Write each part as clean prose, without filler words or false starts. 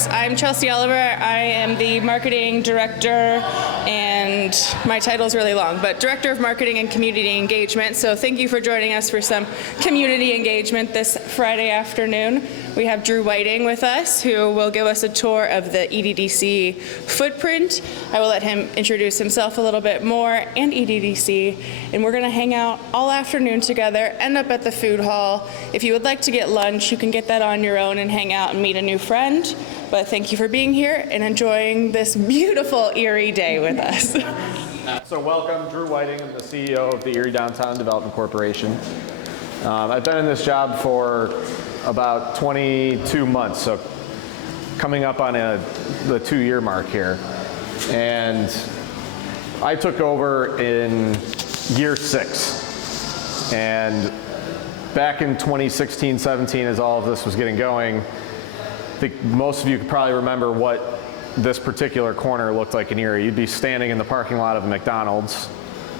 us. I'm Chelsea Oliver. I am the marketing director, and my title is really long, but Director of Marketing and Community Engagement. So thank you for joining us for some community engagement this Friday afternoon. We have Drew Whiting with us, who will give us a tour of the EDDC footprint. I will let him introduce himself a little bit more and EDDC, and we're going to hang out all afternoon together, end up at the food hall. If you would like to get lunch, you can get that on your own and hang out and meet a new friend. But thank you for being here and enjoying this beautiful Erie day with us. So welcome, Drew Whiting. I'm the CEO of the Erie Downtown Development Corporation. I've been in this job for about 22 months, so coming up on the 2-year mark here. And I took over in year 6. And back in 2016-17, as all of this was getting going, I think most of you could probably remember what this particular corner looked like in Erie. You'd be standing in the parking lot of a McDonald's,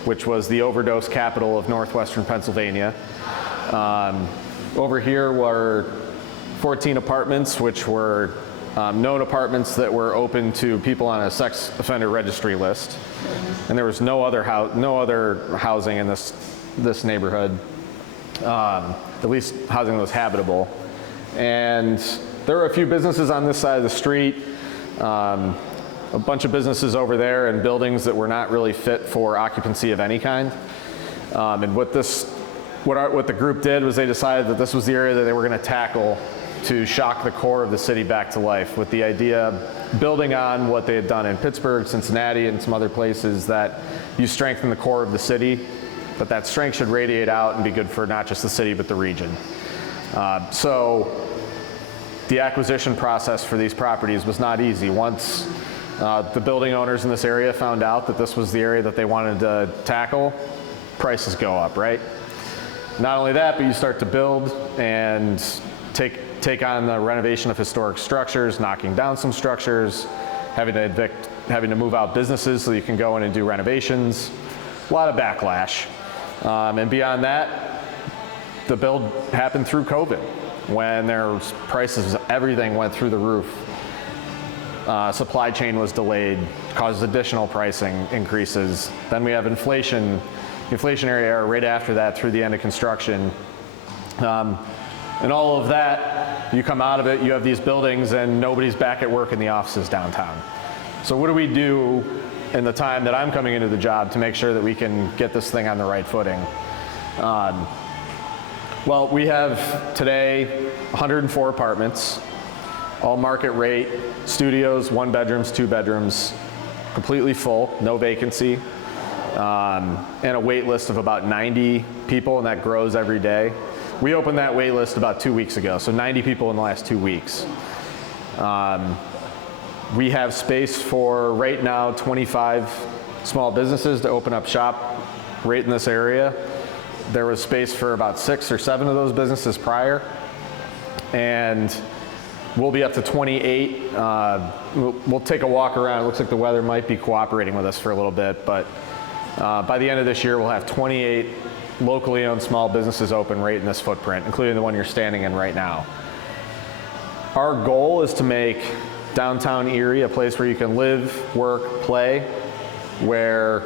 which was the overdose capital of northwestern Pennsylvania. Over here were 14 apartments, which were known apartments that were open to people on a sex offender registry list. And there was no other housing in this neighborhood, at least housing that was habitable. And there were a few businesses on this side of the street, a bunch of businesses over there, and buildings that were not really fit for occupancy of any kind. And what the group did was they decided that this was the area that they were going to tackle to shock the core of the city back to life, with the idea building on what they had done in Pittsburgh, Cincinnati, and some other places, that you strengthen the core of the city, but that strength should radiate out and be good for not just the city but the region. So the acquisition process for these properties was not easy. Once the building owners in this area found out that this was the area that they wanted to tackle, prices go up, right? Not only that, but you start to build and take on the renovation of historic structures, knocking down some structures, having to move out businesses so you can go in and do renovations. A lot of backlash. And beyond that, the build happened through COVID, when there's prices, everything went through the roof. Supply chain was delayed, caused additional pricing increases. Then we have inflationary era right after that through the end of construction. And all of that, you come out of it, you have these buildings, and nobody's back at work in the offices downtown. So what do we do in the time that I'm coming into the job to make sure that we can get this thing on the right footing? Well, we have today 104 apartments, all market rate, studios, 1-bedrooms, 2-bedrooms, completely full, no vacancy. And a wait list of about 90 people, and that grows every day. We opened that wait list about 2 weeks ago, so 90 people in the last 2 weeks. We have space for, right now, 25 small businesses to open up shop right in this area. There was space for about 6 or 7 of those businesses prior, and we'll be up to 28. We'll take a walk around. It looks like the weather might be cooperating with us for a little bit, but by the end of this year, we'll have 28 locally owned small businesses open right in this footprint, including the one you're standing in right now. Our goal is to make downtown Erie a place where you can live, work, play, where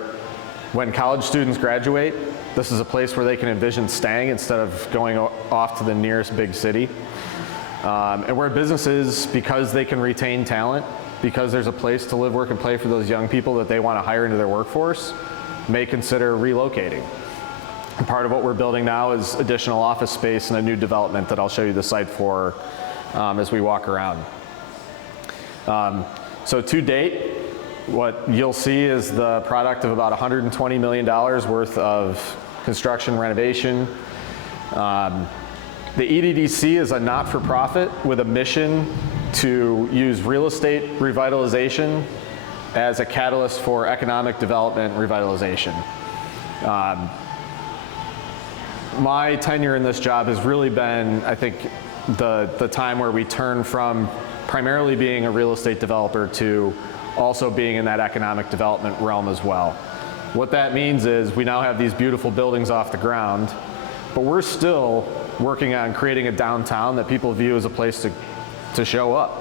when college students graduate, this is a place where they can envision staying instead of going off to the nearest big city. And where businesses, because they can retain talent, because there's a place to live, work, and play for those young people that they want to hire into their workforce, may consider relocating. And part of what we're building now is additional office space and a new development that I'll show you the site for as we walk around. So to date, what you'll see is the product of about $120 million worth of construction renovation. The EDDC is a not-for-profit with a mission to use real estate revitalization as a catalyst for economic development revitalization. My tenure in this job has really been, I think, the time where we turn from primarily being a real estate developer to also being in that economic development realm as well. What that means is we now have these beautiful buildings off the ground, but we're still working on creating a downtown that people view as a place to show up.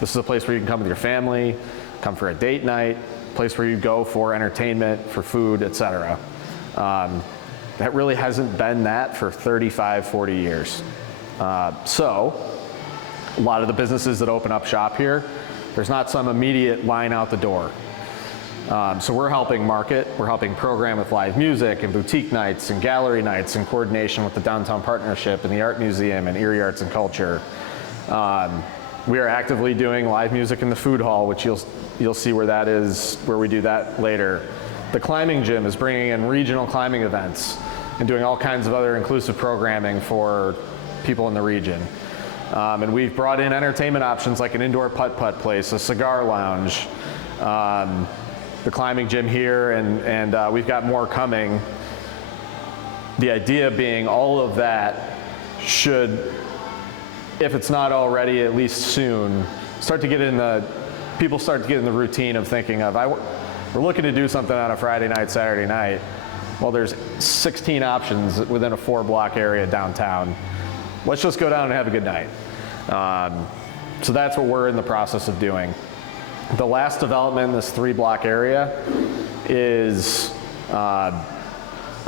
This is a place where you can come with your family, come for a date night, a place where you go for entertainment, for food, etc. That really hasn't been that for 35, 40 years. So a lot of the businesses that open up shop here, there's not some immediate line out the door. So we're helping market, we're helping program with live music and boutique nights and gallery nights in coordination with the Downtown Partnership and the Art Museum and Erie Arts and Culture. We are actively doing live music in the food hall, which you'll see where that is, where we do that later. The climbing gym is bringing in regional climbing events and doing all kinds of other inclusive programming for people in the region. And we've brought in entertainment options like an indoor putt-putt place, a cigar lounge, the climbing gym here, and we've got more coming. The idea being all of that should, if it's not already, at least soon, start to get in the, people start to get in the routine of thinking of, we're looking to do something on a Friday night, Saturday night. Well, there's 16 options within a 4-block area downtown. Let's just go down and have a good night. So that's what we're in the process of doing. The last development in this 3-block area is about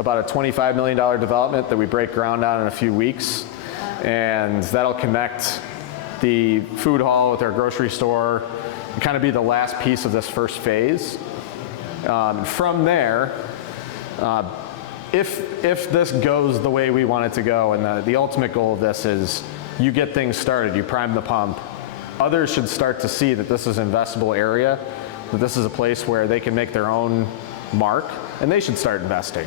a $25 million development that we break ground on in a few weeks. And that'll connect the food hall with our grocery store and kind of be the last piece of this first phase. From there, if this goes the way we want it to go, and the ultimate goal of this is you get things started, you prime the pump, others should start to see that this is an investable area, that this is a place where they can make their own mark, and they should start investing.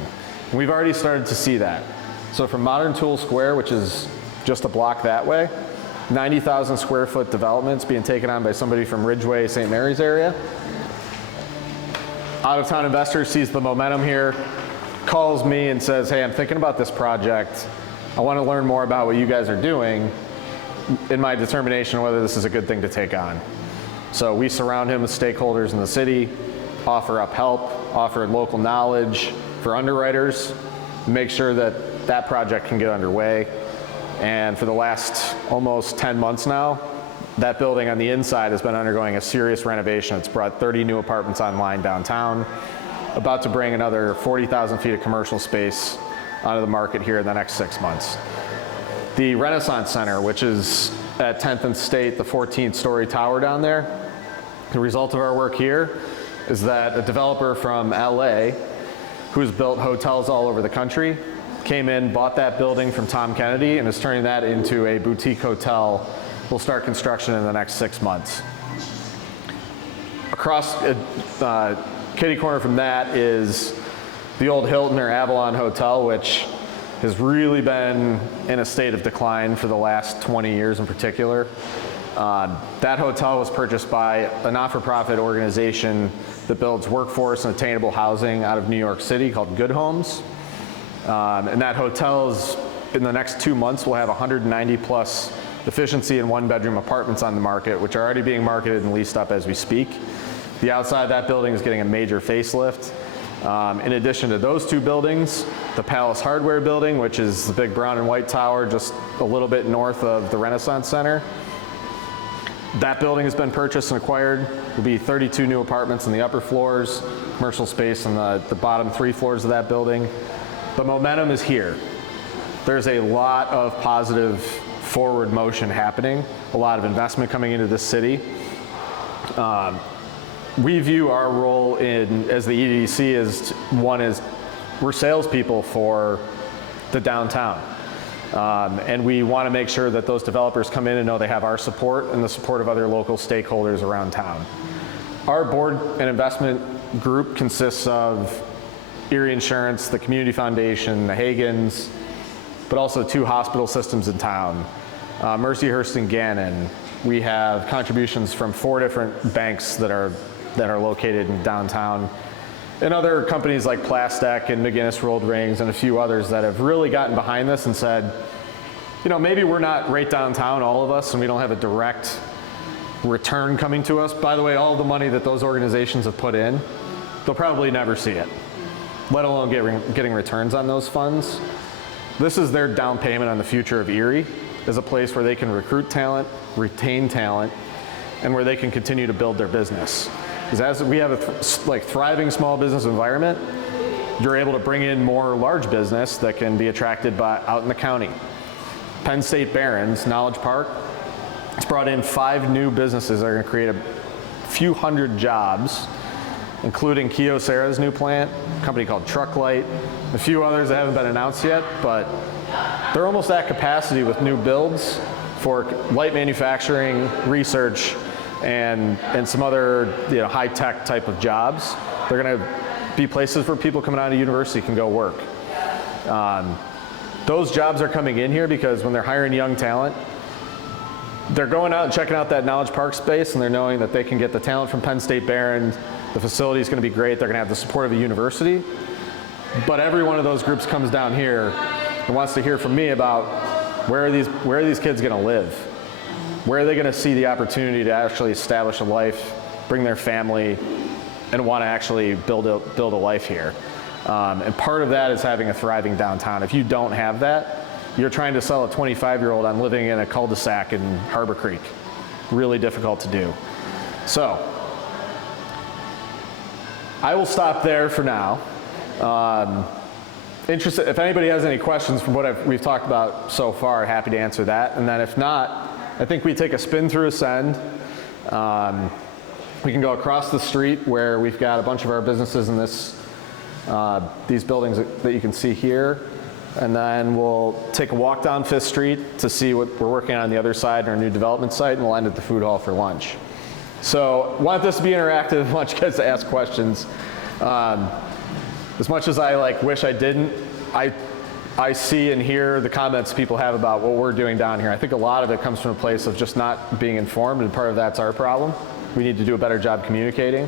And we've already started to see that. So from Modern Tool Square, which is just a block that way, 90,000 square foot developments being taken on by somebody from Ridgeway, St. Mary's area. Out-of-town investor sees the momentum here, calls me and says, hey, I'm thinking about this project. I want to learn more about what you guys are doing in my determination whether this is a good thing to take on. So we surround him with stakeholders in the city, offer up help, offer local knowledge for underwriters, make sure that that project can get underway. And for the last almost 10 months now, that building on the inside has been undergoing a serious renovation. It's brought 30 new apartments online downtown, about to bring another 40,000 feet of commercial space onto the market here in the next 6 months. The Renaissance Center, which is at 10th and State, the 14-story tower down there, the result of our work here is that a developer from LA, who's built hotels all over the country, came in, bought that building from Tom Kennedy, and is turning that into a boutique hotel. We'll start construction in the next 6 months. Across kitty corner from that is the old Hilton or Avalon Hotel, which has really been in a state of decline for the last 20 years in particular. That hotel was purchased by a not-for-profit organization that builds workforce and attainable housing out of New York City called Good Homes. And that hotel is, in the next 2 months, will have 190 plus efficiency and 1-bedroom apartments on the market, which are already being marketed and leased up as we speak. The outside of that building is getting a major facelift. In addition to those 2 buildings, the Palace Hardware building, which is the big brown and white tower just a little bit north of the Renaissance Center. That building has been purchased and acquired. There'll be 32 new apartments in the upper floors, commercial space in the bottom 3 floors of that building. The momentum is here. There's a lot of positive forward motion happening, a lot of investment coming into this city. We view our role as the EDDC as we're salespeople for the downtown. And we want to make sure that those developers come in and know they have our support and the support of other local stakeholders around town. Our board and investment group consists of Erie Insurance, the Community Foundation, the Hagans, but also 2 hospital systems in town, Mercyhurst and Gannon. We have contributions from 4 different banks that are located in downtown, and other companies like Plastec and McGinnis Rolled Rings and a few others that have really gotten behind this and said, you know, maybe we're not right downtown, all of us, and we don't have a direct return coming to us. By the way, all the money that those organizations have put in, they'll probably never see it, let alone getting returns on those funds. This is their down payment on the future of Erie as a place where they can recruit talent, retain talent, and where they can continue to build their business. Because as we have a thriving small business environment, you're able to bring in more large business that can be attracted by out in the county. Penn State Barron's, Knowledge Park, it's brought in 5 new businesses that are going to create a few hundred jobs, including Kyocera's new plant, a company called Trucklight, a few others that haven't been announced yet, but they're almost at capacity with new builds for light manufacturing, research, and some other high-tech type of jobs. They're going to be places where people coming out of university can go work. Those jobs are coming in here because when they're hiring young talent, they're going out and checking out that Knowledge Park space, and they're knowing that they can get the talent from Penn State Barron. The facility is going to be great. They're going to have the support of a university. But every one of those groups comes down here and wants to hear from me about where are these kids going to live? Where are they going to see the opportunity to actually establish a life, bring their family, and want to actually build a life here? And part of that is having a thriving downtown. If you don't have that, you're trying to sell a 25-year-old on living in a cul-de-sac in Harbor Creek. Really difficult to do. So, I will stop there for now. If anybody has any questions from what we've talked about so far, happy to answer that. And then if not, I think we take a spin through Ascend. We can go across the street where we've got a bunch of our businesses in these buildings that you can see here. And then we'll take a walk down 5th Street to see what we're working on the other side in our new development site, and we'll end at the food hall for lunch. So want this to be interactive, want you guys to ask questions. As much as I wish I didn't, I see and hear the comments people have about what we're doing down here. I think a lot of it comes from a place of just not being informed, and part of that's our problem. We need to do a better job communicating.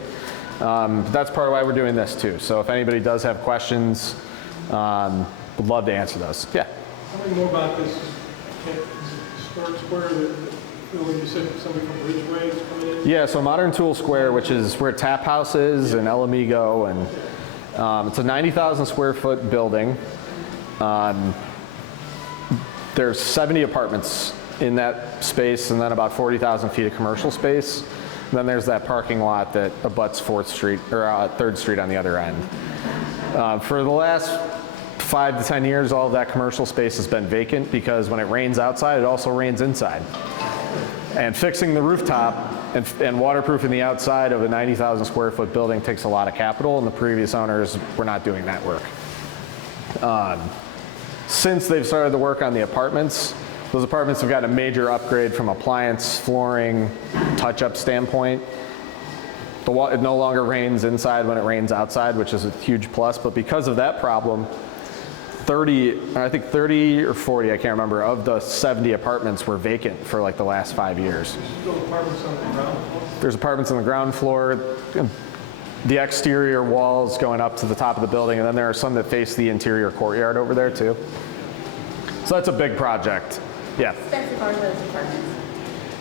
But that's part of why we're doing this too. So if anybody does have questions, would love to answer those. Yeah. Tell me more about this historic square that you said somebody from Ridgeway is coming in? Yeah, so Modern Tool Square, which is where Tap House is and El Amigo, and it's a 90,000 square foot building. There's 70 apartments in that space, and then about 40,000 feet of commercial space. And then there's that parking lot that abuts 4th Street or 3rd Street on the other end. For the last 5 to 10 years, all of that commercial space has been vacant because when it rains outside, it also rains inside. And fixing the rooftop and waterproofing the outside of a 90,000 square foot building takes a lot of capital, and the previous owners were not doing that work. Since they've started the work on the apartments, those apartments have gotten a major upgrade from appliance, flooring, touch-up standpoint. It no longer rains inside when it rains outside, which is a huge plus, but because of that problem, 30 or 40, I can't remember, of the 70 apartments were vacant for the last 5 years. Still apartments on the ground floor? There's apartments on the ground floor, the exterior walls going up to the top of the building, and then there are some that face the interior courtyard over there too. So that's a big project. Yeah. How expensive are those apartments?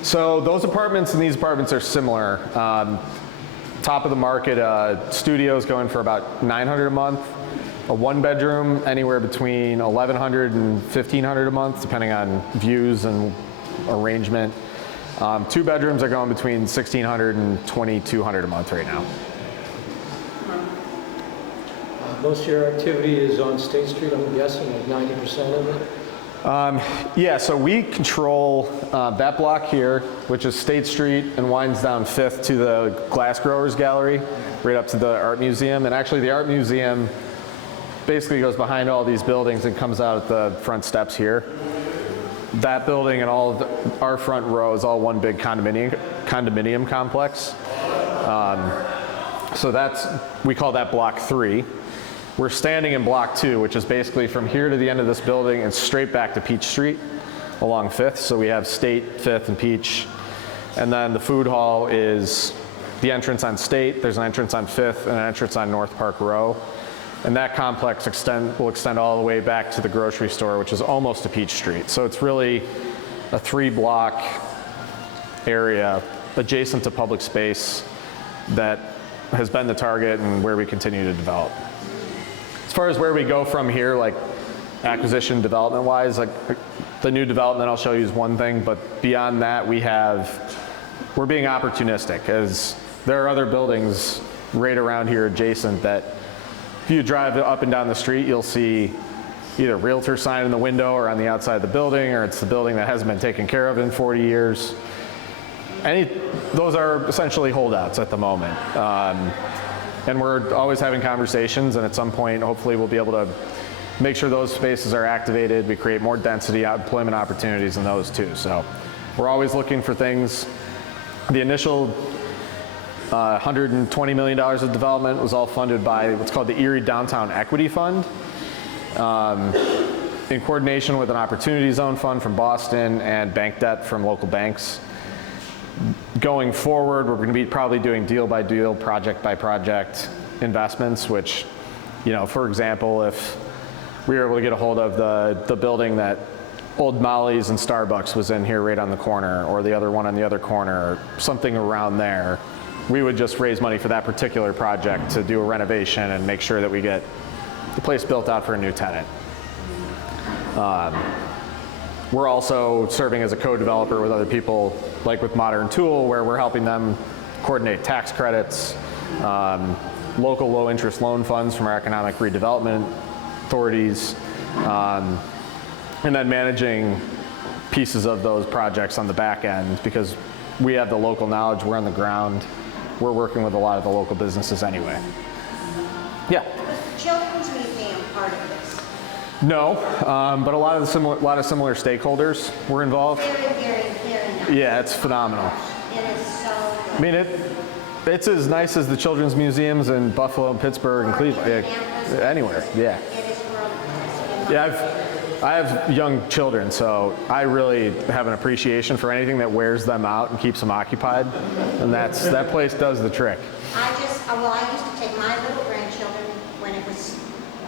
So those apartments and these apartments are similar. Top of the market, studios going for about $900 a month. A 1-bedroom anywhere between $1,100 and $1,500 a month, depending on views and arrangement. 2 bedrooms are going between $1,600 and $2,200 a month right now. Most of your activity is on State Street, I'm guessing, 90% of it? Yeah, so we control that block here, which is State Street and winds down 5th to the Glass Growers Gallery, right up to the Art Museum. And actually the Art Museum basically goes behind all these buildings and comes out at the front steps here. That building and all of our front row is all one big condominium complex. So we call that Block 3. We're standing in Block 2, which is basically from here to the end of this building and straight back to Peach Street along 5th. So we have State, 5th, and Peach. And then the food hall is the entrance on State. There's an entrance on 5th and an entrance on North Park Row. And that complex will extend all the way back to the grocery store, which is almost to Peach Street. So it's really a 3-block area adjacent to public space that has been the target and where we continue to develop. As far as where we go from here, acquisition development wise, the new development I'll show you is one thing, but beyond that we have we're being opportunistic, as there are other buildings right around here adjacent that if you drive up and down the street, you'll see either realtor sign in the window or on the outside of the building, or it's the building that hasn't been taken care of in 40 years. Those are essentially holdouts at the moment. And we're always having conversations, and at some point, hopefully we'll be able to make sure those spaces are activated. We create more density, employment opportunities in those too. So we're always looking for things. The initial $120 million of development was all funded by what's called the Erie Downtown Equity Fund, in coordination with an Opportunity Zone Fund from Boston and bank debt from local banks. Going forward, we're going to be probably doing deal by deal, project by project investments, which, you know, for example, if we were able to get a hold of the building that Old Molly's and Starbucks was in here right on the corner, or the other one on the other corner, or something around there, we would just raise money for that particular project to do a renovation and make sure that we get the place built out for a new tenant. We're also serving as a co-developer with other people, like with Modern Tool, where we're helping them coordinate tax credits, local low-interest loan funds from our economic redevelopment authorities, and then managing pieces of those projects on the back end, because we have the local knowledge, we're on the ground, we're working with a lot of the local businesses anyway. Yeah. Was the Children's Museum part of this? No, but a lot of similar stakeholders were involved. Very nice. Yeah, it's phenomenal. It is so good. I mean, it's as nice as the children's museums in Buffalo and Pittsburgh and Cleveland. Yeah, anywhere. Yeah. It is world class. Yeah, I have young children, so I really have an appreciation for anything that wears them out and keeps them occupied, and that place does the trick. I used to take my little grandchildren when it was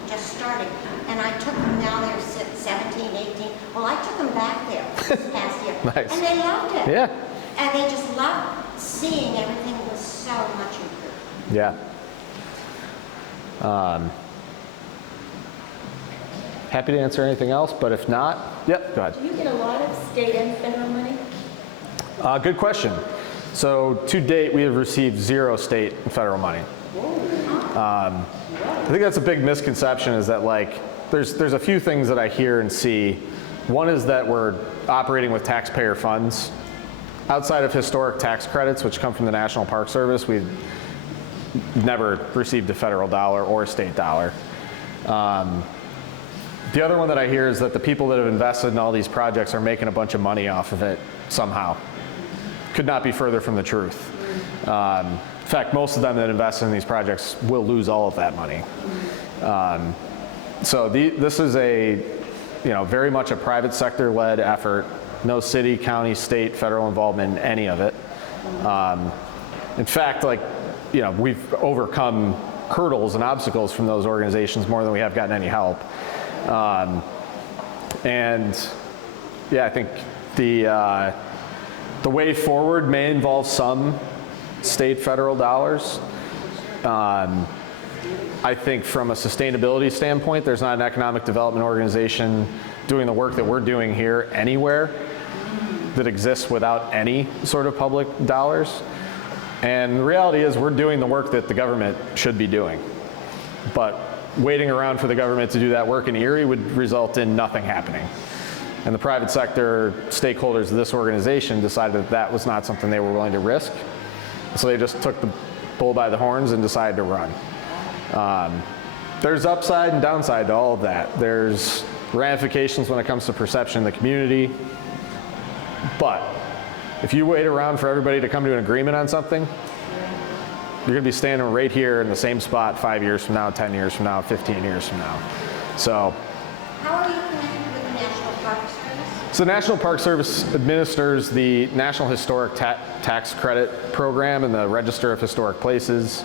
just starting, and I took them, now they're 17, 18. Well, I took them back there this past year. Nice. And they loved it. Yeah. And they just loved seeing everything was so much improved. Yeah. Happy to answer anything else, but if not, yep, go ahead. Do you get a lot of state and federal money? Good question. So to date, we have received 0 state and federal money. I think that's a big misconception, is that like there's a few things that I hear and see. One is that we're operating with taxpayer funds. Outside of historic tax credits, which come from the National Park Service, we've never received a federal dollar or a state dollar. The other one that I hear is that the people that have invested in all these projects are making a bunch of money off of it somehow. Could not be further from the truth. In fact, most of them that invest in these projects will lose all of that money. So this is very much a private sector led effort. No city, county, state, federal involvement in any of it. In fact, we've overcome hurdles and obstacles from those organizations more than we have gotten any help. And yeah, I think the way forward may involve some state, federal dollars. I think from a sustainability standpoint, there's not an economic development organization doing the work that we're doing here anywhere that exists without any sort of public dollars. And the reality is we're doing the work that the government should be doing. But waiting around for the government to do that work in Erie would result in nothing happening. And the private sector stakeholders of this organization decided that was not something they were willing to risk. So they just took the bull by the horns and decided to run. There's upside and downside to all of that. There's ramifications when it comes to perception in the community. But if you wait around for everybody to come to an agreement on something, you're going to be standing right here in the same spot 5 years from now, 10 years from now, 15 years from now. So, How are you connected with the National Park Service? so the National Park Service administers the National Historic Tax Credit Program and the Register of Historic Places.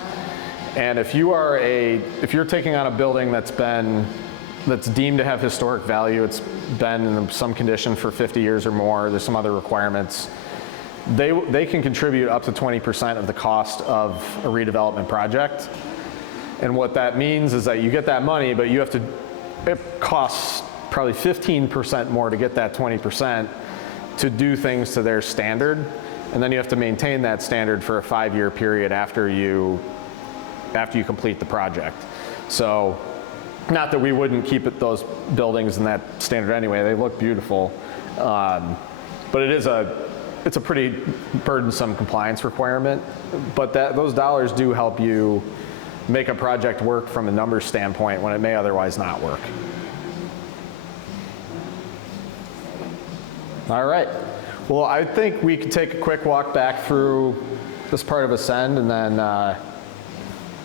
And if you're taking on a building that's deemed to have historic value, it's been in some condition for 50 years or more, there's some other requirements, they can contribute up to 20% of the cost of a redevelopment project. And what that means is that you get that money, but it costs probably 15% more to get that 20% to do things to their standard. and then you have to maintain that standard for a 5-year period after you complete the project. So, not that we wouldn't keep those buildings in that standard anyway, they look beautiful, but it's a pretty burdensome compliance requirement, but those dollars do help you make a project work from a numbers standpoint when it may otherwise not work. All right, well, I think we could take a quick walk back through this part of Ascend, and then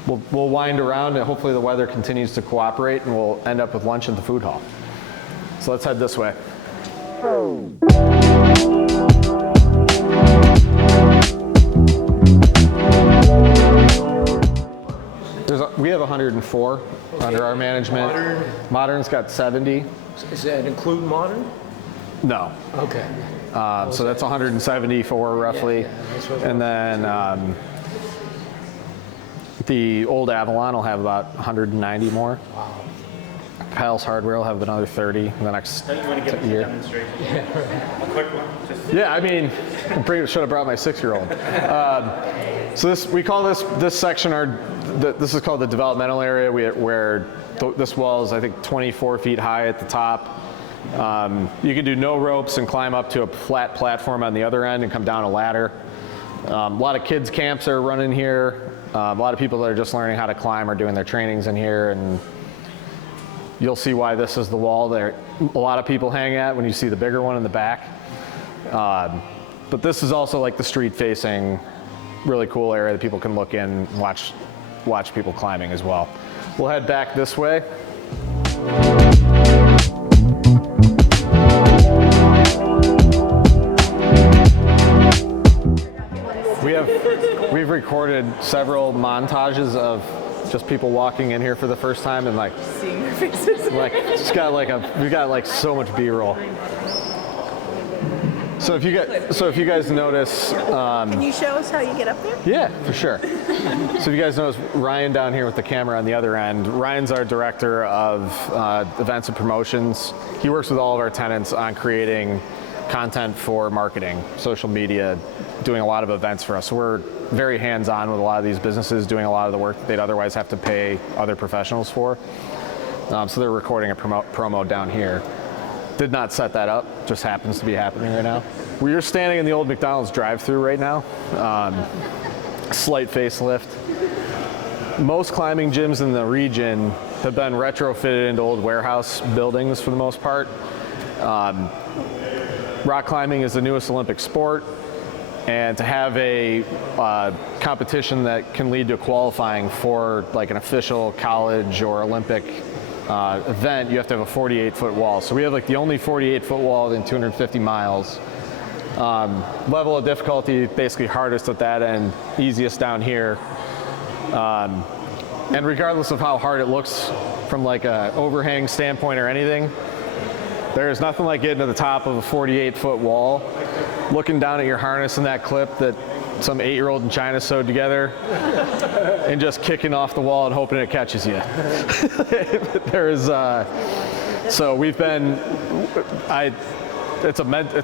we'll wind around, and hopefully the weather continues to cooperate, and we'll end up with lunch at the food hall. So let's head this way. We have 104 under our management. Modern's got 70. Does that include modern? No. Okay. So that's 174 roughly. Yeah, that's what And then the old Avalon will have about 190 more. Wow. Pal's Hardware will have another 30 in the next Don't you want to give us a year. demonstration? A quick one? Just Yeah, I mean, should have brought my 6-year-old. So we call this section this is called the developmental area, where this wall is, I think, 24 feet high at the top. You can do no ropes and climb up to a flat platform on the other end and come down a ladder. A lot of kids camps are running here. A lot of people that are just learning how to climb are doing their trainings in here, and you'll see why this is the wall that a lot of people hang at when you see the bigger one in the back. But this is also like the street-facing, really cool area that people can look in and watch people climbing as well. We'll head back this way. We've recorded several montages of just people walking in here for the first time and like Seeing their faces. like we've got like so much B-roll. So if you guys notice, Can you show us how you get up there? yeah, for sure. So if you guys notice Ryan down here with the camera on the other end, Ryan's our director of events and promotions. He works with all of our tenants on creating content for marketing, social media, doing a lot of events for us. So we're very hands-on with a lot of these businesses, doing a lot of the work that they'd otherwise have to pay other professionals for. So they're recording a promo down here. Did not set that up, just happens to be happening right now. We're standing in the old McDonald's drive-thru right now. Slight facelift. Most climbing gyms in the region have been retrofitted into old warehouse buildings for the most part. Rock climbing is the newest Olympic sport, and to have a competition that can lead to qualifying for like an official college or Olympic event, you have to have a 48-foot wall. So we have like the only 48-foot wall in 250 miles. Level of difficulty, basically hardest at that end, easiest down here. And regardless of how hard it looks from like a overhang standpoint or anything, there's nothing like getting to the top of a 48-foot wall, looking down at your harness and that clip that some 8-year-old in China sewed together, and just kicking off the wall and hoping it catches you. So we've been, it's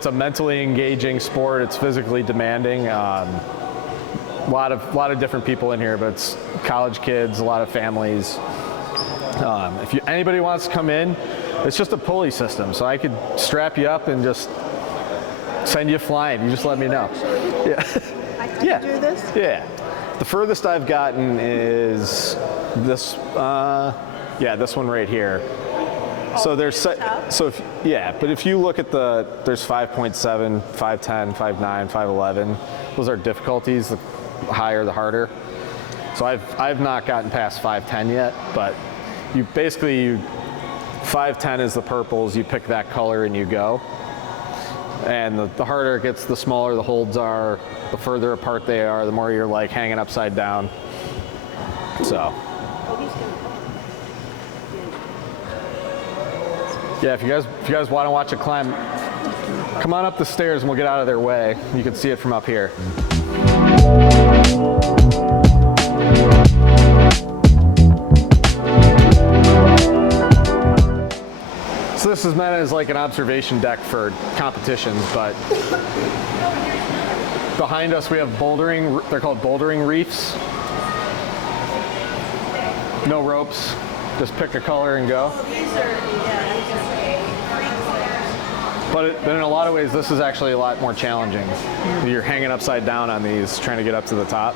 a mentally engaging sport. It's physically demanding. A lot of different people in here, but it's college kids, a lot of families. If anybody wants to come in, it's just a pulley system, so I could strap you up and just send you flying. You just let me know. Yeah. I can do this? Yeah. The furthest I've gotten is this. This one right here. So there's but if you look at there's 5.7, 510, 5.9, 5.11. Those are difficulties. The higher, the harder. So I've not gotten past 510 yet, but you 510 is the purples. You pick that color and you go. And the harder it gets, the smaller the holds are, the further apart they are, the more you're like hanging upside down. So. Yeah, if you guys want to watch a climb, come on up the stairs and we'll get out of their way. You can see it from up here. So this is meant as like an observation deck for competitions, but Behind us we have bouldering, they're called bouldering reefs. No ropes, just pick a color and go. But in a lot of ways, this is actually a lot more challenging. You're hanging upside down on these, trying to get up to the top.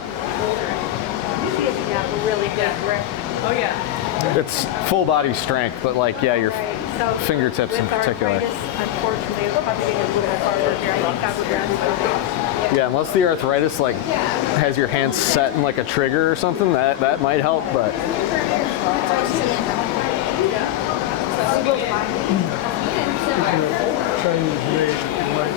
Really good grip. Oh yeah. It's full body strength, but like, yeah, your So fingertips in with particular. arthritis, unfortunately, it's probably a little bit harder here. I think I would rather Yeah, unless the arthritis like has your hands set in like a trigger or something, that might help, but Chinese made, it might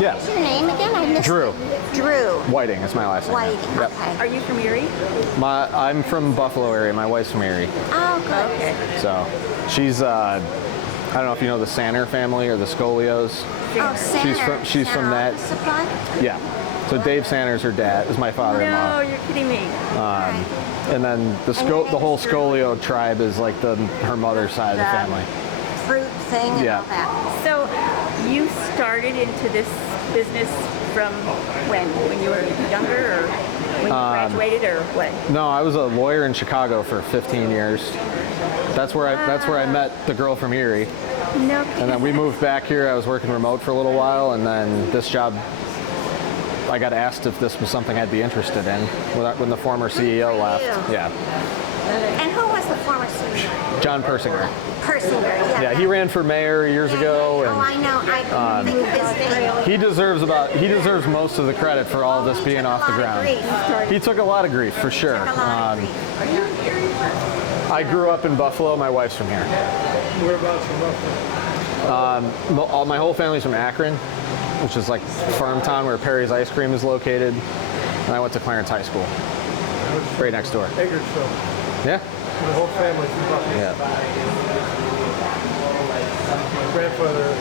yeah. What's your name again? I missed Drew Drew Whiting is my last name. Whiting. Yep. Okay. Are you from Erie? I'm from Buffalo area. My wife's from Erie, Oh, good. Okay. so she's I don't know if you know the Sanner family or the Scolios. Oh, Santa. she's from that. Office Supply? Yeah. So Dave Sanner's her dad is my father-in-law. No, you're kidding me. And then the whole Scolio tribe is like her mother's side of the family. Fruit thing and Yeah. all that. So you started into this business from when? When you were younger, or when you graduated, or what? No, I was a lawyer in Chicago for 15 years. That's where I met the girl from Erie. No. And then we moved back here. I was working remote for a little while, and then this job, I got asked if this was something I'd be interested in when the former CEO left. you. Yeah, And who was the former CEO? John Persinger. Persinger, yeah. Yeah, he ran for mayor years ago, Oh, I and know. I think of his name. he deserves most of the credit for all this being off the ground. He took a lot of grief for sure. A lot of grief. Are you an Erie person? I grew up in Buffalo. My wife's from here. Whereabouts in Buffalo? My whole family's from Akron, which is like farm town where Perry's Ice Cream is located. And I went to Clarence High School, right next door. Eggertsville. Yeah. My whole family's from Buffalo. Yeah. My grandfather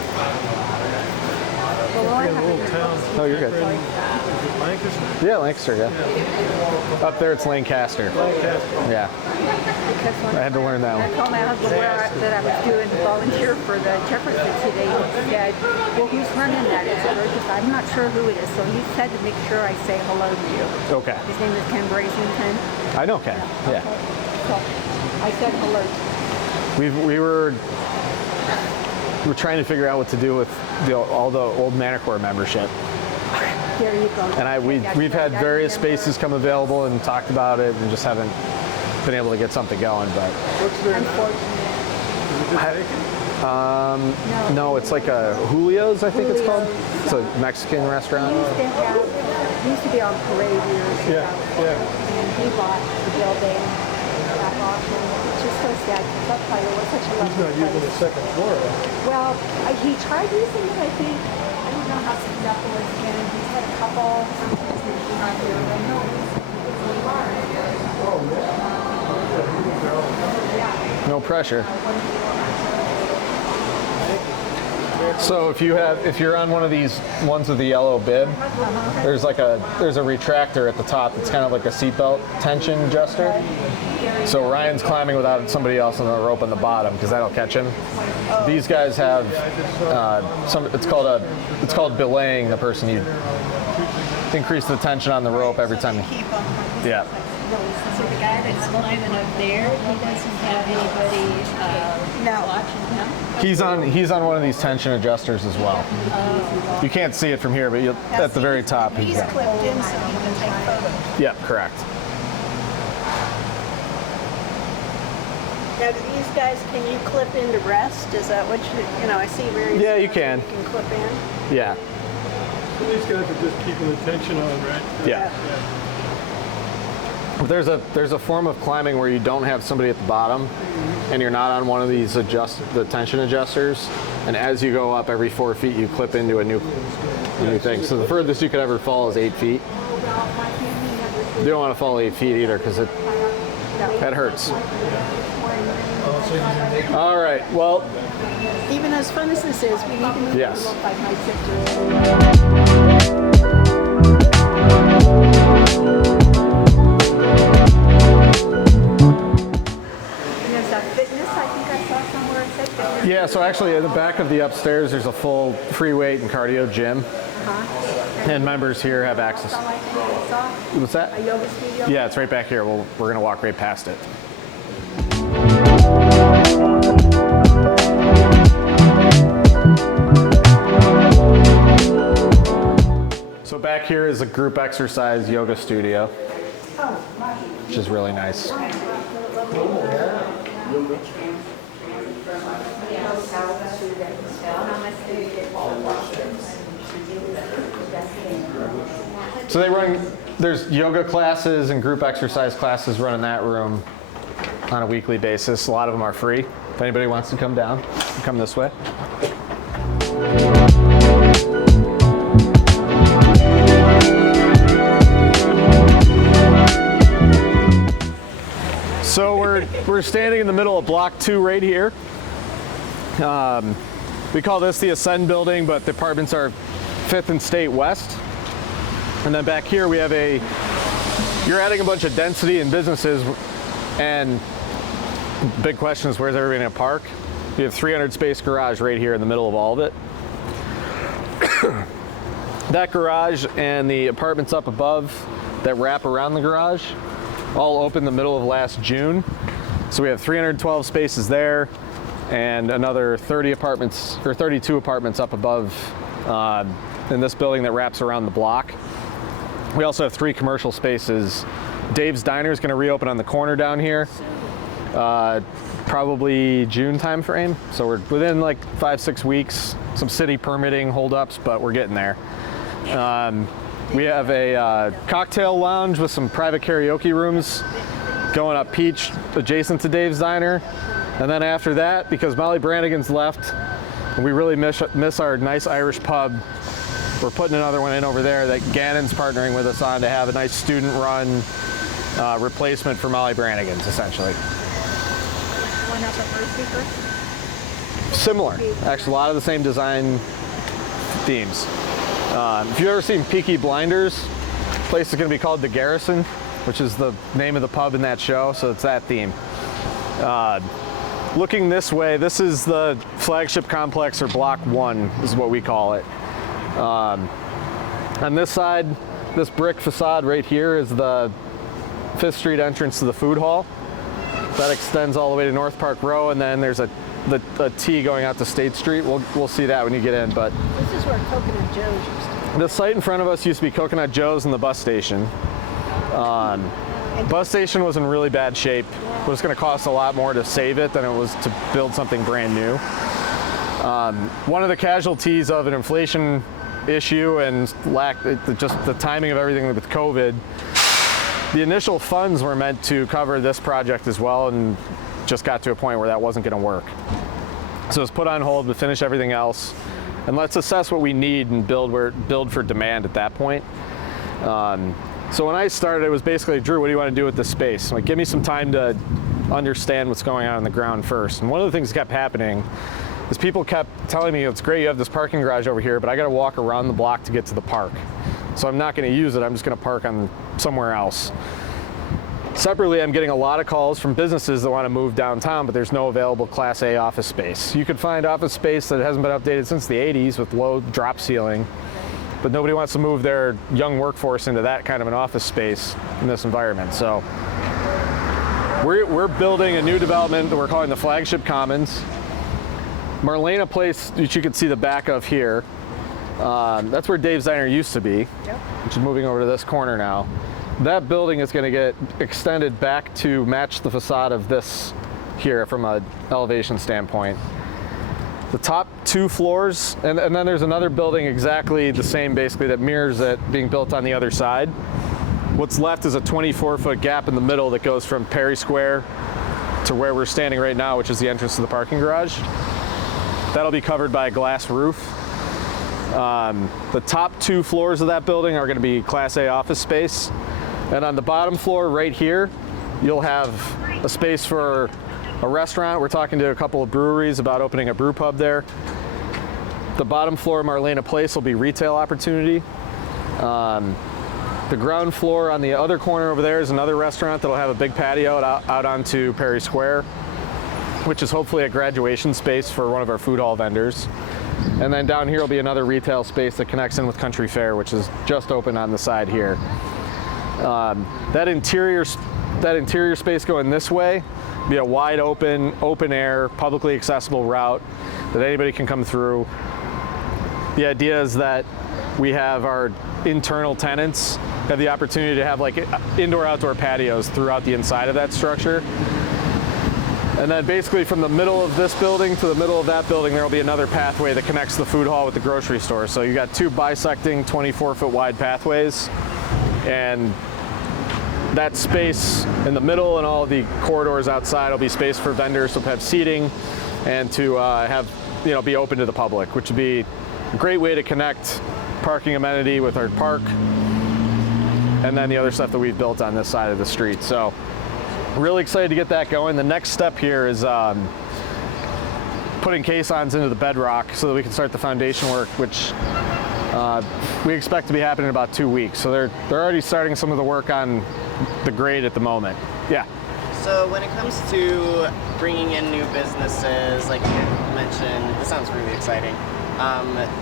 in a little town. Oh, you're good. Is it Lancaster? Yeah, Lancaster. Yeah. Up there, it's Lancaster. Lancaster. Yeah. I had to learn that I one. told my husband that I was doing volunteer for the Jefferson today. He said, well, who's running that? I said, I'm not sure who it is. So he said to make sure I say hello to you. Okay. His name is Ken Brasington. I know Ken. Yeah. So I said hello. We were trying to figure out what to do with all the old Manticore membership. There you go. And we've had various spaces come available and talked about it and just haven't been able to get something going. But What's their name? Unfortunately. Is it just vacant? no, it's like a Julio's, I think it's called. It's a Mexican restaurant. He used to be on parade years ago. Yeah, yeah. And he bought the building back off, and it's just so sad because that place was such a He's lovely not using the place. second floor. Well, he tried using it, I think. I don't know how successful it's been. He's had a couple around here. I know No pressure. So if you're on one of these ones with the yellow bib, there's a retractor at the top. It's kind of like a seatbelt tension adjuster. So Ryan's climbing without somebody else on the rope on the bottom because that'll catch him. These guys have it's called belaying the person. You increase the tension on the rope every time. Yeah. So the guy that's climbing up there, he doesn't have anybody watching him? He's on one of these tension adjusters as well. You can't see it from here, but at the very top. He's clipped in so he can take photos. Yeah, correct. Now, do these guys, can you clip into rest? Is that what I see where Yeah, you can. You can clip in? Yeah. So these guys are just keeping the tension on, right? Yeah. But there's a form of climbing where you don't have somebody at the bottom, and you're not on one of these the tension adjusters. And as you go up every 4 feet, you clip into a new thing. So the furthest you could ever fall is 8 feet. You don't want to fall 8 feet either because that hurts. All right. Well. Even as fun as this is, we need to move Yes. along by my sister. There's a fitness, I think I saw somewhere it said fitness. Yeah, so actually in the back of the upstairs, there's a full free weight and cardio gym. And members here have access. What's that? A yoga studio? Yeah, it's right back here. We're going to walk right past it. So back here is a group exercise yoga studio, which is really nice. So there's yoga classes and group exercise classes run in that room on a weekly basis. A lot of them are free. If anybody wants to come down, come this way. So we're standing in the middle of Block 2 right here. We call this the Ascend building, but the apartments are 5th and State West. And then back here we have you're adding a bunch of density and businesses, and the big question is, where's everybody gonna park? We have 300 space garage right here in the middle of all of it. That garage and the apartments up above that wrap around the garage all opened the middle of last June. So we have 312 spaces there and another 30 apartments or 32 apartments up above in this building that wraps around the block. We also have 3 commercial spaces. Dave's Diner is going to reopen on the corner down here, probably June time frame. So we're within like 5-6 weeks. Some city permitting holdups, but we're getting there. We have a cocktail lounge with some private karaoke rooms going up Peach adjacent to Dave's Diner. And then after that, because Molly Brannigan's left, and we really miss our nice Irish pub, we're putting another one in over there that Gannon's partnering with us on to have a nice student-run replacement for Molly Brannigan's, essentially. One up at Mercy. Similar. Actually, a lot of the same design themes. If you've ever seen Peaky Blinders, the place is going to be called The Garrison, which is the name of the pub in that show, so it's that theme. Looking this way, this is the Flagship complex, or Block 1 is what we call it. On this side, this brick facade right here is the 5th Street entrance to the food hall. That extends all the way to North Park Row, and then there's a T going out to State Street. We'll see that when you get in, but This is where Coconut Joe's used to the site in front of us used to be Coconut Joe's and the bus station. Bus station was in really bad shape. It was going to cost a lot more to save it than it was to build something brand new. One of the casualties of an inflation issue and just the timing of everything with COVID, the initial funds were meant to cover this project as well, and just got to a point where that wasn't going to work. So it's put on hold to finish everything else, and let's assess what we need and build for demand at that point. So when I started, it was basically, Drew, what do you want to do with this space? Like, give me some time to understand what's going on the ground first. And one of the things that kept happening is people kept telling me, it's great you have this parking garage over here, but I got to walk around the block to get to the park. So I'm not going to use it. I'm just going to park on somewhere else. Separately, I'm getting a lot of calls from businesses that want to move downtown, but there's no available Class A office space. You could find office space that hasn't been updated since the 80s with low drop ceiling, but nobody wants to move their young workforce into that kind of an office space in this environment. So we're building a new development that we're calling the Flagship Commons. Marlena Place, which you can see the back of here, that's where Dave's Diner used to be, which is moving over to this corner now. That building is going to get extended back to match the facade of this here from an elevation standpoint. The top 2 floors, and then there's another building exactly the same, basically, that mirrors it being built on the other side. What's left is a 24-foot gap in the middle that goes from Perry Square to where we're standing right now, which is the entrance to the parking garage. That'll be covered by a glass roof. The top 2 floors of that building are going to be Class A office space. And on the bottom floor right here, you'll have a space for a restaurant. We're talking to a couple of breweries about opening a brew pub there. The bottom floor of Marlena Place will be retail opportunity. The ground floor on the other corner over there is another restaurant that'll have a big patio out onto Perry Square. which is hopefully a graduation space for one of our food hall vendors. And then down here will be another retail space that connects in with Country Fair, which is just open on the side here. That interior space going this way will be a wide open air, publicly accessible route that anybody can come through. The idea is that we have our internal tenants have the opportunity to have like indoor-outdoor patios throughout the inside of that structure. And then basically from the middle of this building to the middle of that building, there will be another pathway that connects the food hall with the grocery store. So you got two bisecting 24-foot wide pathways, and that space in the middle and all of the corridors outside will be space for vendors to have seating and to have, be open to the public, which would be a great way to connect parking amenity with our park and then the other stuff that we've built on this side of the street. So really excited to get that going. The next step here is putting caissons into the bedrock so that we can start the foundation work, which we expect to be happening in about 2 weeks. So they're already starting some of the work on the grade at the moment. Yeah. So when it comes to bringing in new businesses, like you mentioned, this sounds really exciting.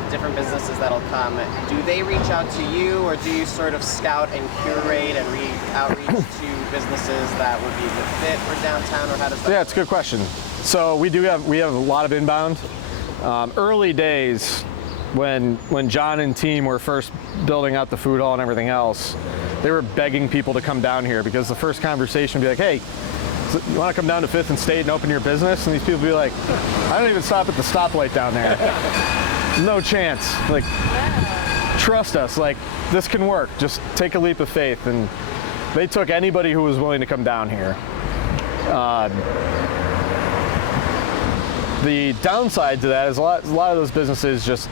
Different businesses that'll come, do they reach out to you, or do you sort of scout and curate and outreach to businesses that would be a good fit for downtown, or how does that Yeah, it's a good question. So we have a lot of inbound. Early days, when John and team were first building out the food hall and everything else, they were begging people to come down here, because the first conversation would be like, hey, so you want to come down to 5th and State and open your business? And these people would be like, I don't even stop at the stoplight down there. No chance. Like, trust us. Like, this can work. Just take a leap of faith. And they took anybody who was willing to come down here. The downside to that is a lot of those businesses just,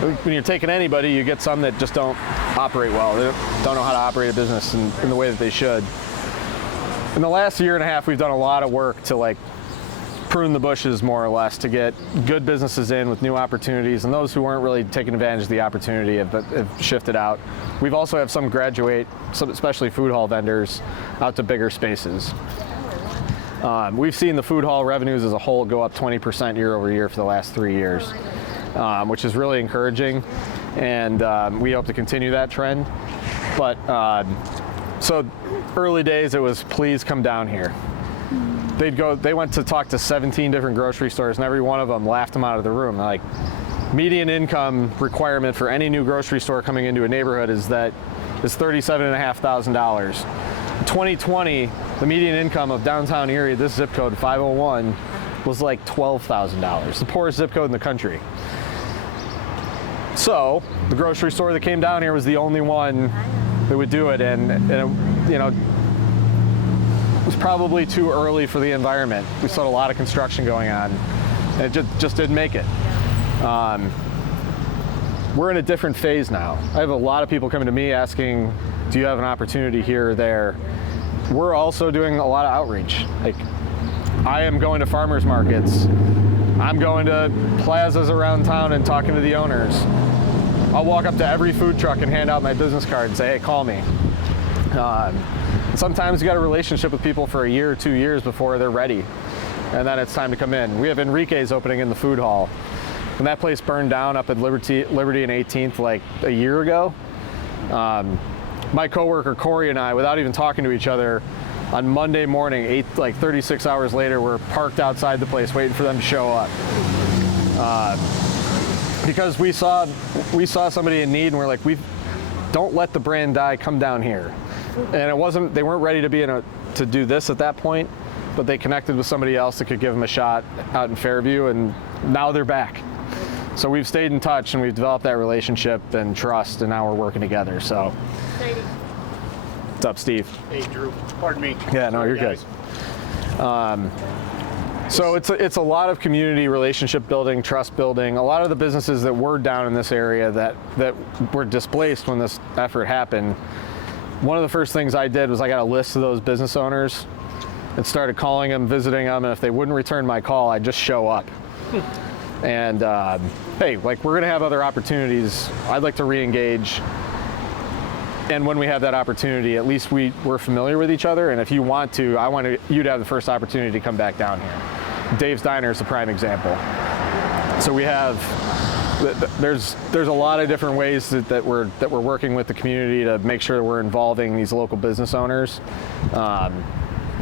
when you're taking anybody, you get some that just don't operate well. They don't know how to operate a business in the way that they should. In the last year and a half, we've done a lot of work to like prune the bushes, more or less, to get good businesses in with new opportunities, and those who weren't really taking advantage of the opportunity have shifted out. We've also have some graduate, especially food hall vendors, out to bigger spaces. We've seen the food hall revenues as a whole go up 20% year over year for the last 3 years, which is really encouraging, and we hope to continue that trend. But so early days, it was please come down here. They went to talk to 17 different grocery stores, and every one of them laughed them out of the room. They're like, median income requirement for any new grocery store coming into a neighborhood is $37,500. 2020, the median income of downtown Erie, this zip code 501, was like $12,000, the poorest zip code in the country. So the grocery store that came down here was the only one that would do it, and it was probably too early for the environment. We saw a lot of construction going on, and it just didn't make it. We're in a different phase now. I have a lot of people coming to me asking, do you have an opportunity here or there? We're also doing a lot of outreach. Like, I am going to farmers markets. I'm going to plazas around town and talking to the owners. I'll walk up to every food truck and hand out my business card and say, hey, call me. Sometimes you got a relationship with people for a year or 2 years before they're ready, and then it's time to come in. We have Enrique's opening in the food hall. When that place burned down up at Liberty and 18th like a year ago, my coworker Corey and I, without even talking to each other, on Monday morning, 36 hours later, we're parked outside the place waiting for them to show up. Because we saw somebody in need, and we're like, don't let the brand die, come down here. And they weren't ready to to do this at that point, but they connected with somebody else that could give them a shot out in Fairview, and now they're back. So we've stayed in touch, and we've developed that relationship and trust, and now we're working together. So, what's up, Steve? Hey, Drew. Pardon me. Yeah, no, you're good. So it's a lot of community relationship building, trust building. A lot of the businesses that were down in this area that were displaced when this effort happened, one of the first things I did was I got a list of those business owners and started calling them, visiting them, and if they wouldn't return my call, I'd just show up. And hey, like, we're gonna have other opportunities. I'd like to re-engage. And when we have that opportunity, at least we're familiar with each other. And if you want to, I want you to have the first opportunity to come back down here. Dave's Diner is a prime example. So we have, there's a lot of different ways that we're working with the community to make sure that we're involving these local business owners. But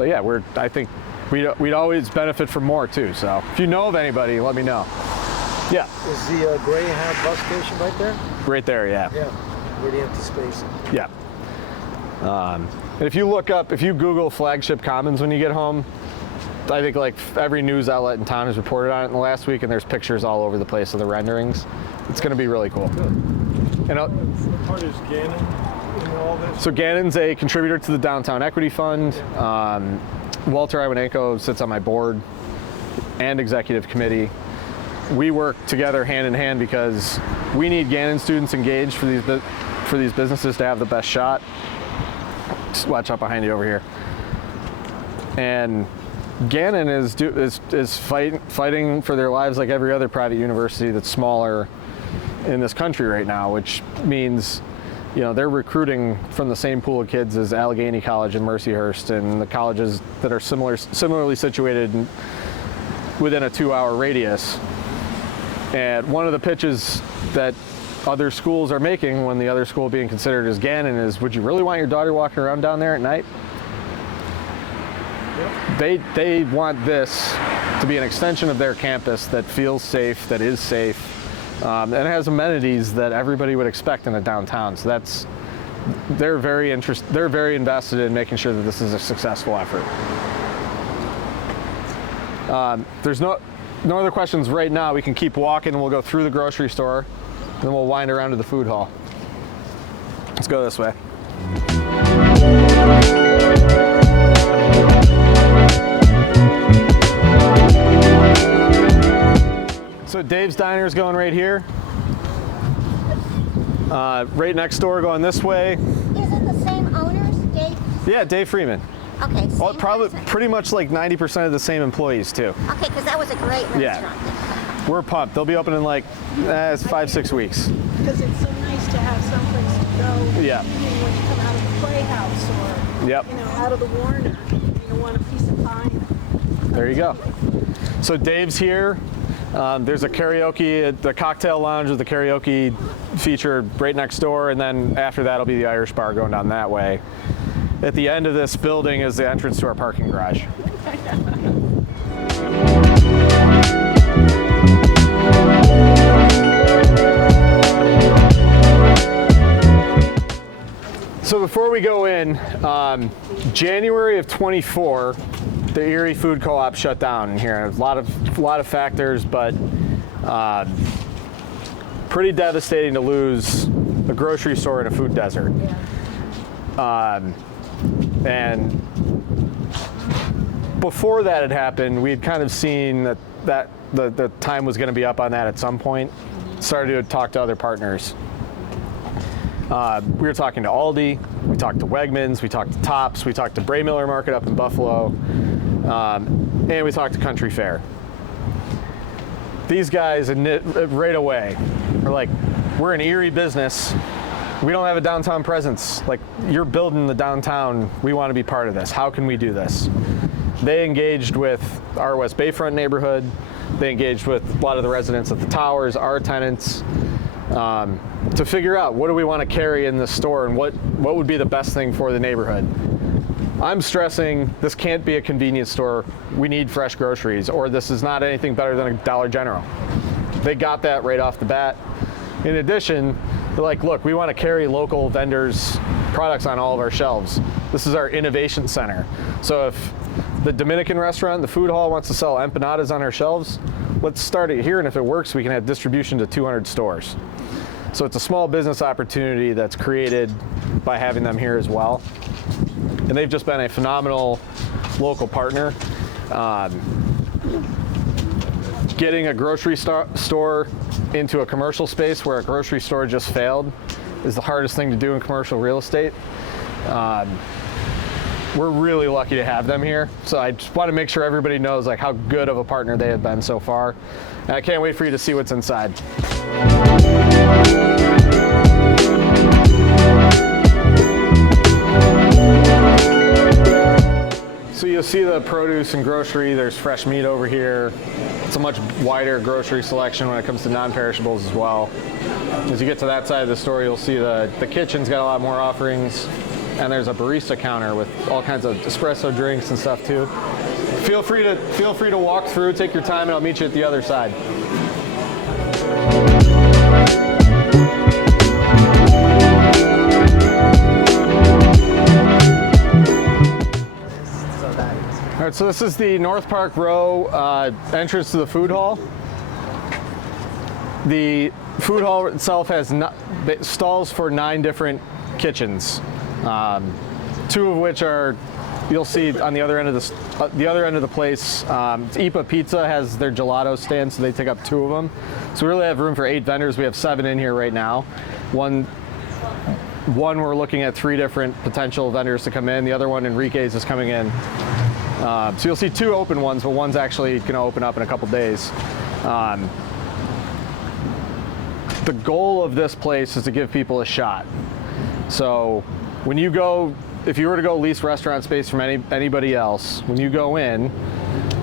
yeah, I think we'd always benefit from more too. So if you know of anybody, let me know. Yeah. Is the Greyhound bus station right there? Right there, yeah. Yeah, where the empty space. Yeah. And if you Google Flagship Commons when you get home, I think like every news outlet in town has reported on it in the last week, and there's pictures all over the place of the renderings. It's going to be really cool. And What part is Gannon in all this? so Gannon's a contributor to the Downtown Equity Fund. Walter Iwanenko sits on my board and executive committee. We work together hand in hand because we need Gannon students engaged for these businesses to have the best shot. Just watch out behind you over here. And Gannon is fighting for their lives like every other private university that's smaller in this country right now, which means, you know, they're recruiting from the same pool of kids as Allegheny College and Mercyhurst and the colleges that are similarly situated within a 2-hour radius. And one of the pitches that other schools are making when the other school being considered as Gannon is, would you really want your daughter walking around down there at night? They want this to be an extension of their campus that feels safe, that is safe, and has amenities that everybody would expect in a downtown. So they're very invested in making sure that this is a successful effort. There's no other questions right now. We can keep walking and we'll go through the grocery store, and then we'll wind around to the food hall. Let's go this way. So Dave's Diner is going right here. Right next door going this way. Is it the same owners, Dave? Yeah, Dave Freeman. Okay. Well, probably pretty much like 90% of the same employees too. Okay, because that was a great restaurant. Yeah. We're pumped. They'll be open in like 5-6 weeks. Because it's so nice to have someplace to go. Yeah. Even when you come out of the Playhouse or Yep. out of the Warner, you want a piece of pie. There you go. So Dave's here. There's a karaoke, the cocktail lounge with the karaoke feature right next door, and then after that will be the Irish bar going down that way. At the end of this building is the entrance to our parking garage. So before we go in, January of 24, the Erie Food Co-op shut down in here. A lot of factors, but pretty devastating to lose a grocery store in a food desert. And before that had happened, we had kind of seen that the time was going to be up on that at some point. Started to talk to other partners. We were talking to Aldi, we talked to Wegmans, we talked to Tops, we talked to Bray Miller Market up in Buffalo, and we talked to Country Fair. These guys right away are like, we're an Erie business. We don't have a downtown presence. Like, you're building the downtown. We want to be part of this. How can we do this? They engaged with our West Bayfront neighborhood. They engaged with a lot of the residents at the towers, our tenants, to figure out what do we want to carry in this store and what would be the best thing for the neighborhood. I'm stressing this can't be a convenience store. We need fresh groceries, or this is not anything better than a Dollar General. They got that right off the bat. In addition, they're like, look, we want to carry local vendors' products on all of our shelves. This is our innovation center. So if the Dominican restaurant, the food hall wants to sell empanadas on our shelves, let's start it here, and if it works, we can have distribution to 200 stores. So it's a small business opportunity that's created by having them here as well. And they've just been a phenomenal local partner. Getting a grocery store into a commercial space where a grocery store just failed is the hardest thing to do in commercial real estate. We're really lucky to have them here. So I just want to make sure everybody knows like how good of a partner they have been so far. And I can't wait for you to see what's inside. So see the produce and grocery. There's fresh meat over here. It's a much wider grocery selection when it comes to non-perishables as well. As you get to that side of the store, you'll see the kitchen's got a lot more offerings, and there's a barista counter with all kinds of espresso drinks and stuff too. Feel free to walk through, take your time, and I'll meet you at the other side. All right, so this is the North Park Row entrance to the food hall. The food hall itself has stalls for 9 different kitchens, 2 of which are, you'll see on the other end of the place. Ipa Pizza has their gelato stand, so they take up 2 of them. So we really have room for 8 vendors. We have 7 in here right now. One we're looking at 3 different potential vendors to come in. The other one, Enrique's, is coming in. So you'll see 2 open ones, but one's actually going to open up in a couple days. The goal of this place is to give people a shot. So when you go, if you were to go lease restaurant space from anybody else, when you go in,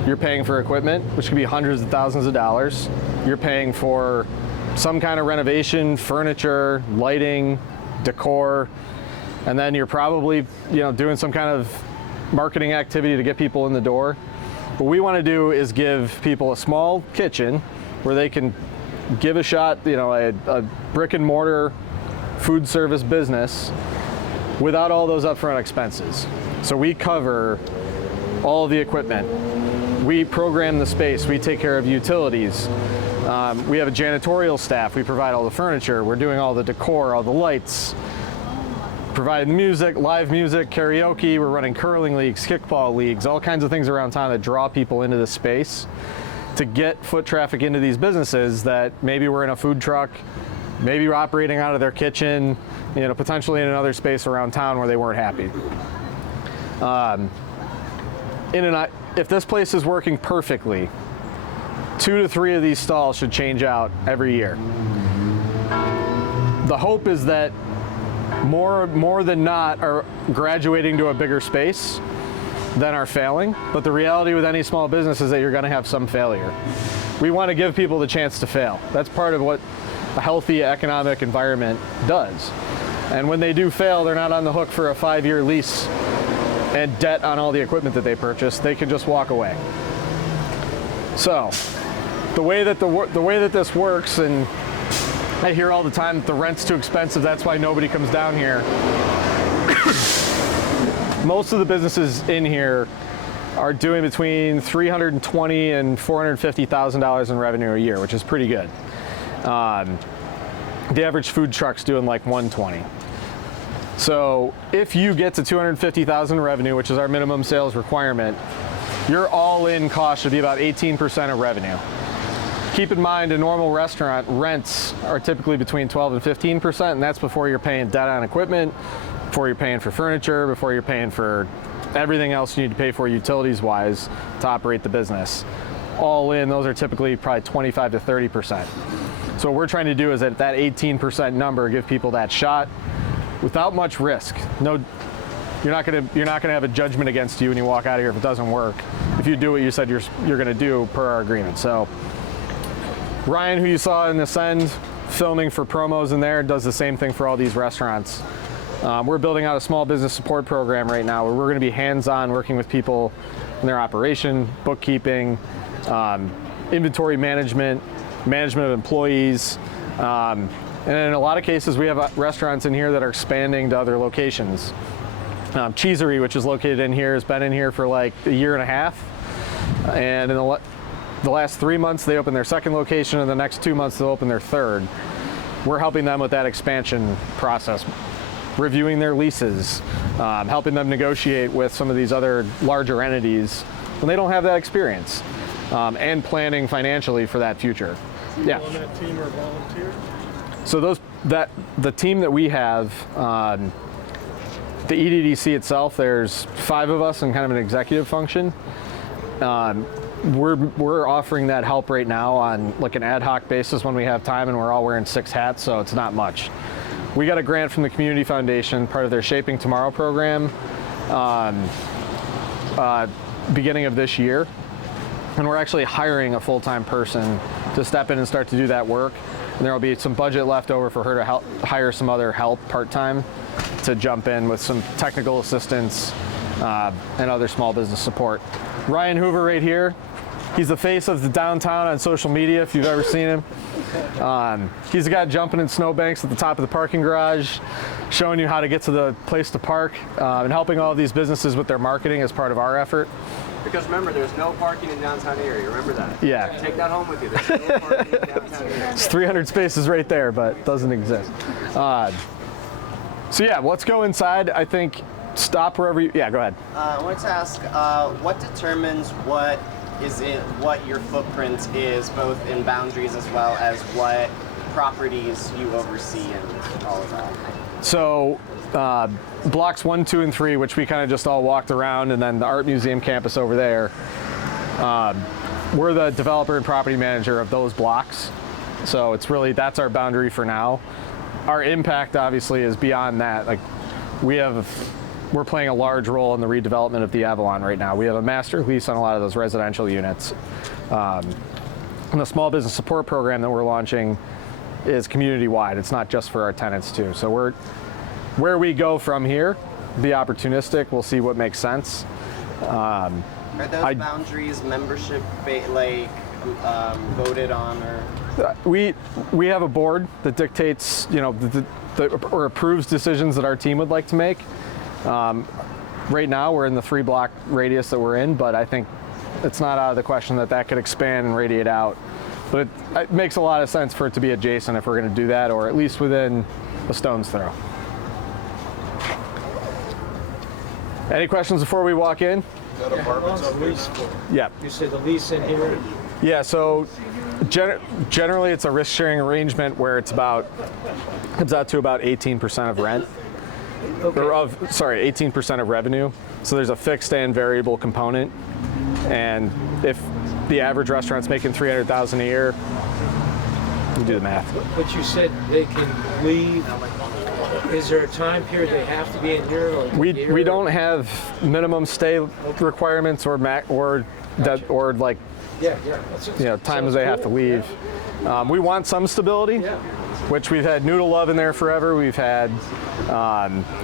you're paying for equipment, which could be hundreds of thousands of dollars. You're paying for some kind of renovation, furniture, lighting, decor, and then you're probably, doing some kind of marketing activity to get people in the door. What we want to do is give people a small kitchen where they can give a shot, a brick and mortar food service business without all those upfront expenses. So we cover all of the equipment. We program the space. We take care of utilities. We have a janitorial staff. We provide all the furniture. We're doing all the decor, all the lights, providing music, live music, karaoke. We're running curling leagues, kickball leagues, all kinds of things around town that draw people into this space to get foot traffic into these businesses that maybe we're in a food truck, maybe we're operating out of their kitchen, potentially in another space around town where they weren't happy. If this place is working perfectly, 2 to 3 of these stalls should change out every year. The hope is that more than not are graduating to a bigger space than are failing, but the reality with any small business is that you're going to have some failure. We want to give people the chance to fail. That's part of what a healthy economic environment does. And when they do fail, they're not on the hook for a 5-year lease and debt on all the equipment that they purchased. They can just walk away. So the way that this works, and I hear all the time that the rent's too expensive, that's why nobody comes down here. Most of the businesses in here are doing between $320,000 and $450,000 in revenue a year, which is pretty good. The average food truck's doing like $120,000. So if you get to $250,000 in revenue, which is our minimum sales requirement, your all-in cost should be about 18% of revenue. Keep in mind, a normal restaurant rents are typically between 12 and 15%, and that's before you're paying debt on equipment, before you're paying for furniture, before you're paying for everything else you need to pay for utilities-wise to operate the business. All in, those are typically probably 25 to 30%. So what we're trying to do is at that 18% number, give people that shot without much risk. No, you're not gonna have a judgment against you when you walk out of here if it doesn't work, if you do what you said you're gonna do per our agreement. So Ryan, who you saw in this end, filming for promos in there, does the same thing for all these restaurants. We're building out a small business support program right now where we're going to be hands-on working with people in their operation, bookkeeping, inventory management of employees. And in a lot of cases, we have restaurants in here that are expanding to other locations. Cheesery, which is located in here, has been in here for like a year and a half. And in the last 3 months, they opened their second location, and the next 2 months, they'll open their third. We're helping them with that expansion process, reviewing their leases, helping them negotiate with some of these other larger entities when they don't have that experience, and planning financially for that future. Yeah. On that team are volunteers? So the team that we have, the EDDC itself, there's 5 of us in kind of an executive function. We're offering that help right now on like an ad hoc basis when we have time, and we're all wearing 6 hats, so it's not much. We got a grant from the Community Foundation, part of their Shaping Tomorrow program. beginning of this year. And we're actually hiring a full-time person to step in and start to do that work. And there will be some budget left over for her to hire some other help part-time to jump in with some technical assistance and other small business support. Ryan Hoover right here. He's the face of the downtown on social media, if you've ever seen him. He's the guy jumping in snowbanks at the top of the parking garage, showing you how to get to the place to park, and helping all of these businesses with their marketing as part of our effort. Because remember, there's no parking in downtown Erie. Remember that. Yeah. Take that home with you. There's no parking in downtown Erie. It's 300 spaces right there, but it doesn't exist. So yeah, let's go inside. I think stop wherever you, yeah, go ahead. I wanted to ask, what determines what your footprint is, both in boundaries as well as what properties you oversee and all of that? So blocks 1, 2, and 3, which we kind of just all walked around, and then the art museum campus over there. We're the developer and property manager of those blocks. So it's really, that's our boundary for now. Our impact obviously is beyond that. Like we're playing a large role in the redevelopment of the Avalon right now. We have a master lease on a lot of those residential units. And the small business support program that we're launching is community-wide. It's not just for our tenants too. So where we go from here, be opportunistic. We'll see what makes sense. Are those boundaries membership voted on, or? We have a board that dictates, or approves decisions that our team would like to make. Right now we're in the 3-block radius that we're in, but I think it's not out of the question that could expand and radiate out. But it makes a lot of sense for it to be adjacent if we're going to do that, or at least within a stone's throw. Any questions before we walk in? Yeah. You said the lease in here? Yeah, so generally it's a risk-sharing arrangement where comes out to about 18% of rent. Okay. 18% of revenue. So there's a fixed and variable component. And if the average restaurant's making $300,000 a year, you do the math. But you said they can leave. Is there a time period they have to be in here? Or we don't have minimum stay requirements or times they have to leave. We want some stability, which we've had Noodle Love in there forever. We've had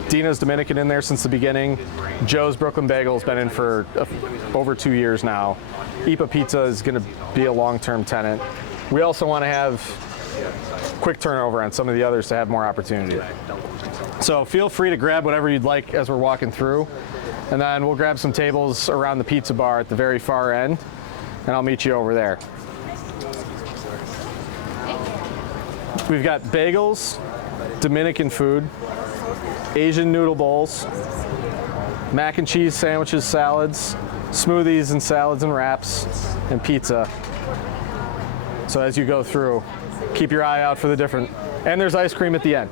Dina's Dominican in there since the beginning. Joe's Brooklyn Bagel's been in for over 2 years now. Ipa Pizza is going to be a long-term tenant. We also want to have quick turnover on some of the others to have more opportunity. So feel free to grab whatever you'd like as we're walking through, and then we'll grab some tables around the pizza bar at the very far end, and I'll meet you over there. We've got bagels, Dominican food, Asian noodle bowls, mac and cheese sandwiches, salads, smoothies and salads and wraps, and pizza. So as you go through, keep your eye out for the different, and there's ice cream at the end.